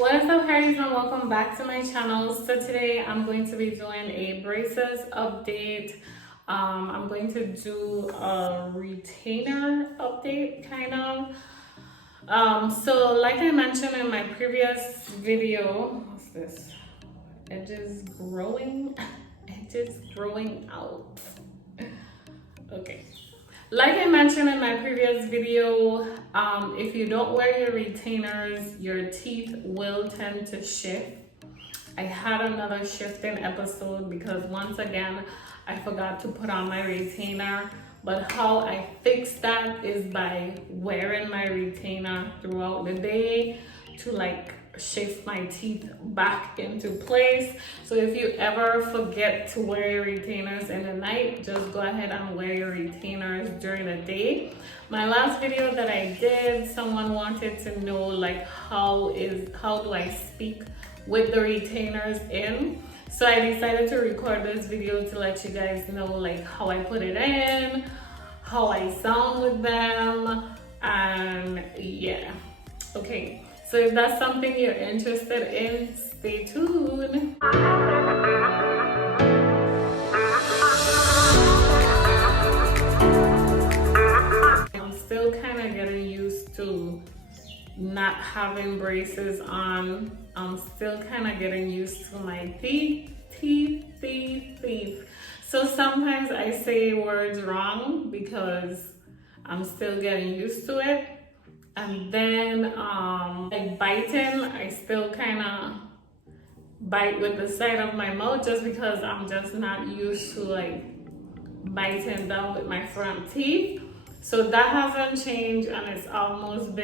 What is up, guys, and welcome back to my channel. So today I'm going to be doing a braces update. I'm going to do a retainer update, kind of. So like I mentioned in my previous video, what's this? Edges growing, edges growing out. Okay. Like I mentioned in my previous video, if you don't wear your retainers, your teeth will tend to shift. I had another shifting episode because once again, I forgot to put on my retainer. But how I fix that is by wearing my retainer throughout the day to shift my teeth back into place. So if you ever forget to wear your retainers in the night, just go ahead and wear your retainers during the day. My last video that I did, someone wanted to know how do I speak with the retainers in. So I decided to record this video to let you guys know how I put it in, how I sound with them, and yeah. Okay. So if that's something you're interested in, stay tuned. I'm still kind of getting used to not having braces on. I'm still kind of getting used to my teeth. So sometimes I say words wrong because I'm still getting used to it. And then biting, I still kind of bite with the side of my mouth just because I'm just not used to biting down with my front teeth. So that hasn't changed, and it's almost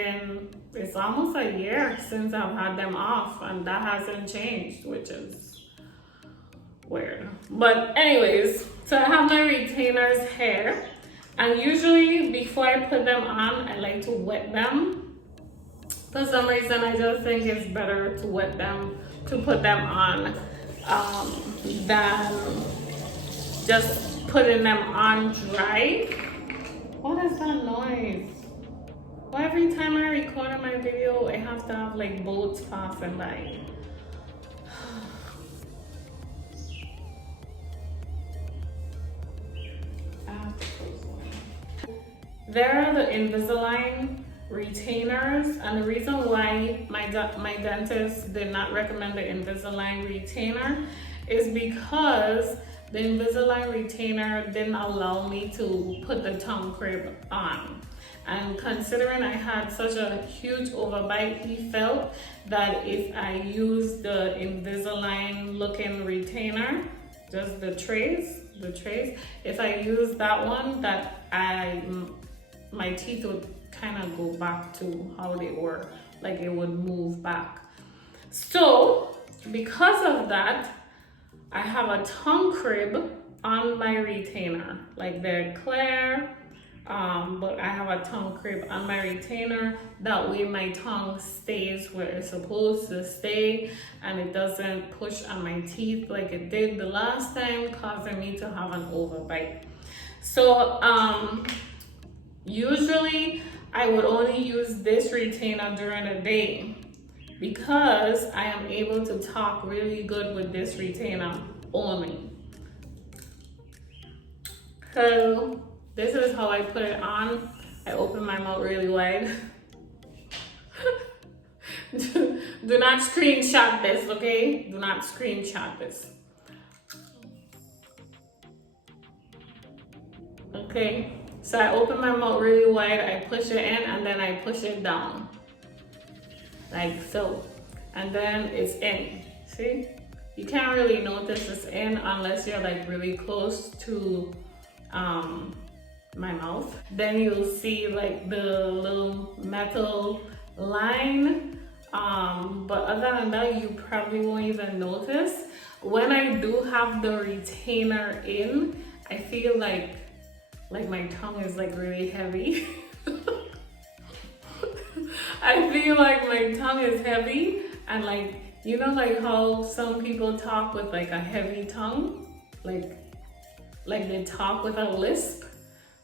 a year since I've had them off, and that hasn't changed, which is weird. But anyways, so I have my retainers here. And usually before I put them on, I like to wet them. For some reason, I just think it's better to wet them, to put them on, than just putting them on dry. What is that noise? Why every time I record my video, I have to have boats passing by? There are the Invisalign retainers, and the reason why my dentist did not recommend the Invisalign retainer is because the Invisalign retainer didn't allow me to put the tongue crib on. And considering I had such a huge overbite, he felt that if I used the Invisalign looking retainer, just the trays, if I used that one, that my teeth would kind of go back to how they were, it would move back. So because of that, I have a tongue crib on my retainer. They're clear, but I have a tongue crib on my retainer. That way my tongue stays where it's supposed to stay and it doesn't push on my teeth like it did the last time, causing me to have an overbite. So usually I would only use this retainer during the day because I am able to talk really good with this retainer only. So this is how I put it on. I open my mouth really wide. Do not screenshot this, okay? Do not screenshot this. Okay, so I open my mouth really wide, I push it in, and then I push it down. Like so. And then it's in. See? You can't really notice it's in unless you're really close to my mouth. Then you'll see the little metal line. But other than that, you probably won't even notice. When I do have the retainer in, I feel like my tongue is really heavy. I feel like my tongue is heavy, and how some people talk with a heavy tongue, like they talk with a lisp.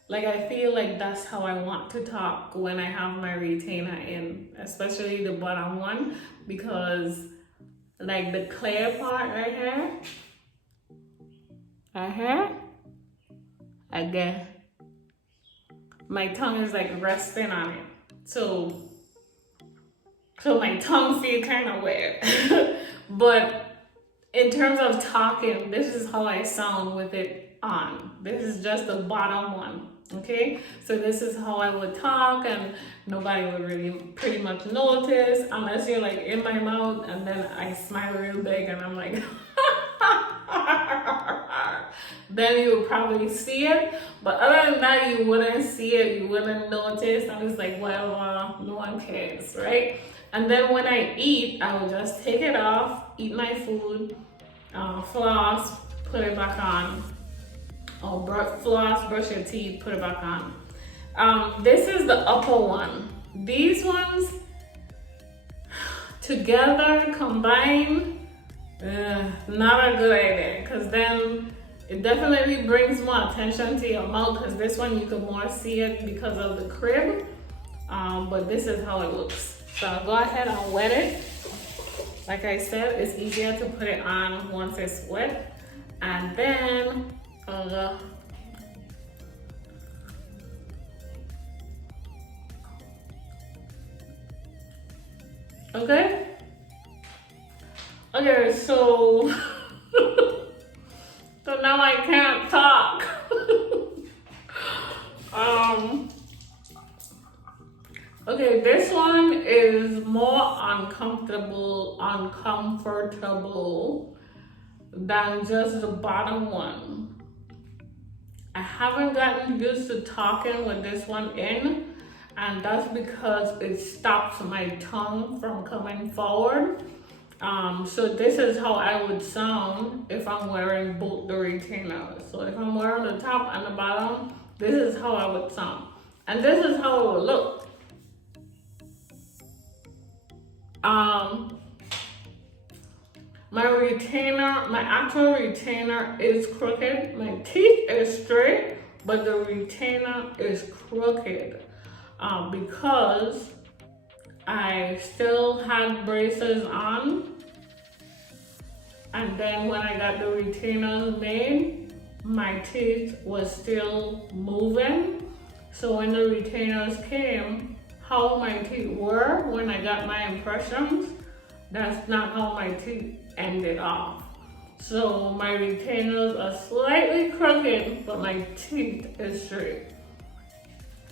Like I feel like that's how I want to talk when I have my retainer in, especially the bottom one, because like the clear part right here, again, my tongue is like resting on it. So my tongue feels kind of weird. But in terms of talking, this is how I sound with it on. This is just the bottom one, okay? So this is how I would talk, and nobody would really pretty much notice unless you're like in my mouth and then I smile real big and I'm like, then you would probably see it. But other than that, you wouldn't see it, you wouldn't notice. I'm just like, well, no one cares, right? And then when I eat, I will just take it off, eat my food, floss, put it back on, or floss, brush your teeth, put it back on. This is the upper one. These ones together, combined, not a good idea, because then it definitely brings more attention to your mouth, because this one you can more see it because of the crib, but this is how it looks. So I'll go ahead and wet it. Like I said, it's easier to put it on once it's wet. And then, okay? Okay, so, so now I can't talk. Okay, this one is more uncomfortable than just the bottom one. I haven't gotten used to talking with this one in, and that's because it stops my tongue from coming forward. So this is how I would sound if I'm wearing both the retainers. So if I'm wearing the top and the bottom, this is how I would sound. And this is how it would look. My actual retainer is crooked. My teeth is straight, but the retainer is crooked because I still had braces on, and then when I got the retainers made, my teeth was still moving. So when the retainers came, how my teeth were when I got my impressions, that's not how my teeth ended off. So my retainers are slightly crooked, but my teeth is straight.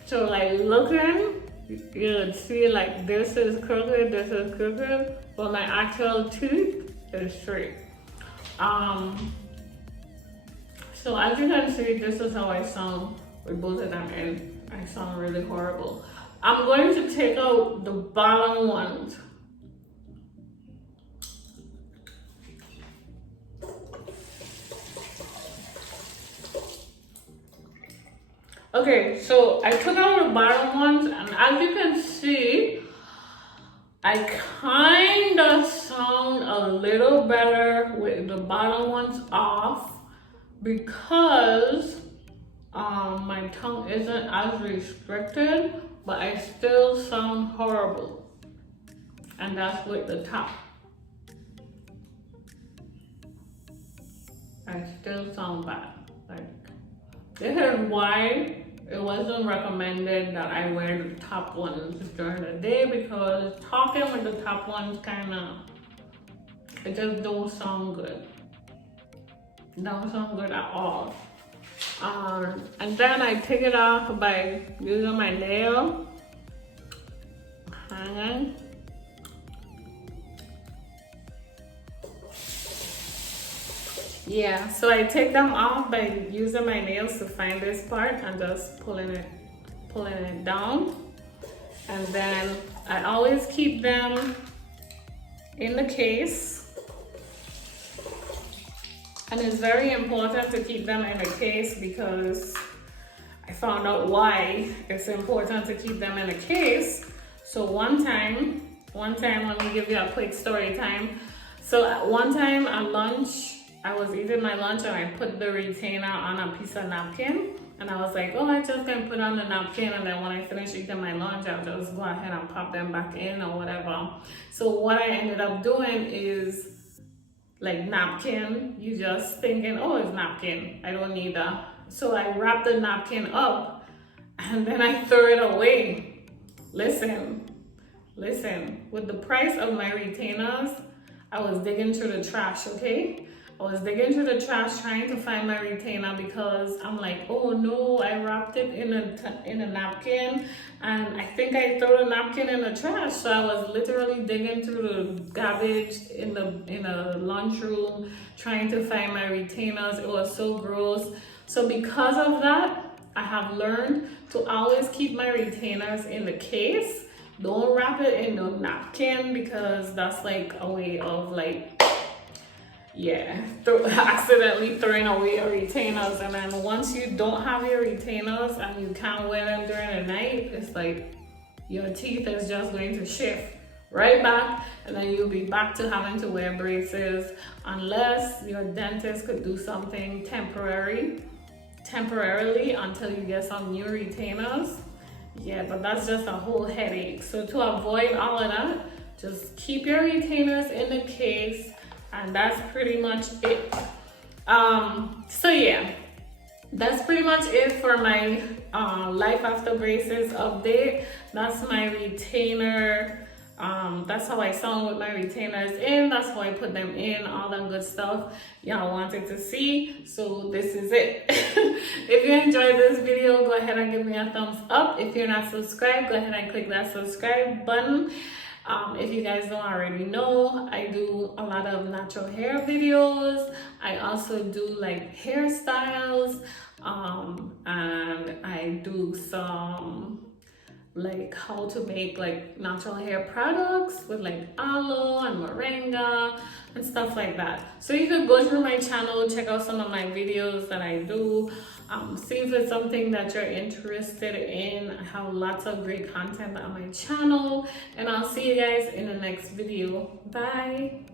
So like looking, you would see like this is crooked, but my actual tooth is straight. So as you can see, this is how I sound with both of them in. I sound really horrible. I'm going to take out the bottom ones. Okay, so I took out the bottom ones, and as you can see, I kind of sound a little better with the bottom ones off because my tongue isn't as restricted, but I still sound horrible. And that's with the top. I still sound bad. Like, this is why it wasn't recommended that I wear the top ones during the day, because talking with the top ones it just don't sound good. Don't sound good at all. And then I take it off by using my nail. Hang. Yeah, so I take them off by using my nails to find this part and just pulling it down. And then I always keep them in the case. And it's very important to keep them in a case because I found out why it's important to keep them in a case. So one time, let me give you a quick story time. So at one time at lunch, I was eating my lunch and I put the retainer on a piece of napkin And I was like, oh, I just gonna put on the napkin, and then when I finish eating my lunch, I'll just go ahead and pop them back in or whatever. So what I ended up doing is like napkin, you just thinking, oh, it's napkin, I don't need that. So I wrap the napkin up and then I throw it away. Listen, with the price of my retainers, I was digging through the trash, okay? I was digging through the trash trying to find my retainer because I'm like, oh no, I wrapped it in a napkin and I think I threw the napkin in the trash. So I was literally digging through the garbage in a lunchroom trying to find my retainers. It was so gross. So because of that, I have learned to always keep my retainers in the case. Don't wrap it in the napkin because that's like a way of like, yeah, accidentally throwing away your retainers. And then once you don't have your retainers and you can't wear them during the night, it's like your teeth is just going to shift right back, and then you'll be back to having to wear braces unless your dentist could do something temporarily until you get some new retainers. Yeah, but that's just a whole headache. So to avoid all of that, just keep your retainers in the case, and that's pretty much it. So yeah, that's pretty much it for my life after braces update. That's my retainer. That's how I sound with my retainers in. That's how I put them in, all that good stuff y'all wanted to see. So this is it. If you enjoyed this video, go ahead and give me a thumbs up. If you're not subscribed, go ahead and click that subscribe button. If you guys don't already know, I do a lot of natural hair videos. I also do like hairstyles, and I do some like how to make like natural hair products with like aloe and moringa and stuff like that. So you could go through my channel, check out some of my videos that I do, see if it's something that you're interested in. I have lots of great content on my channel, and I'll see you guys in the next video. Bye.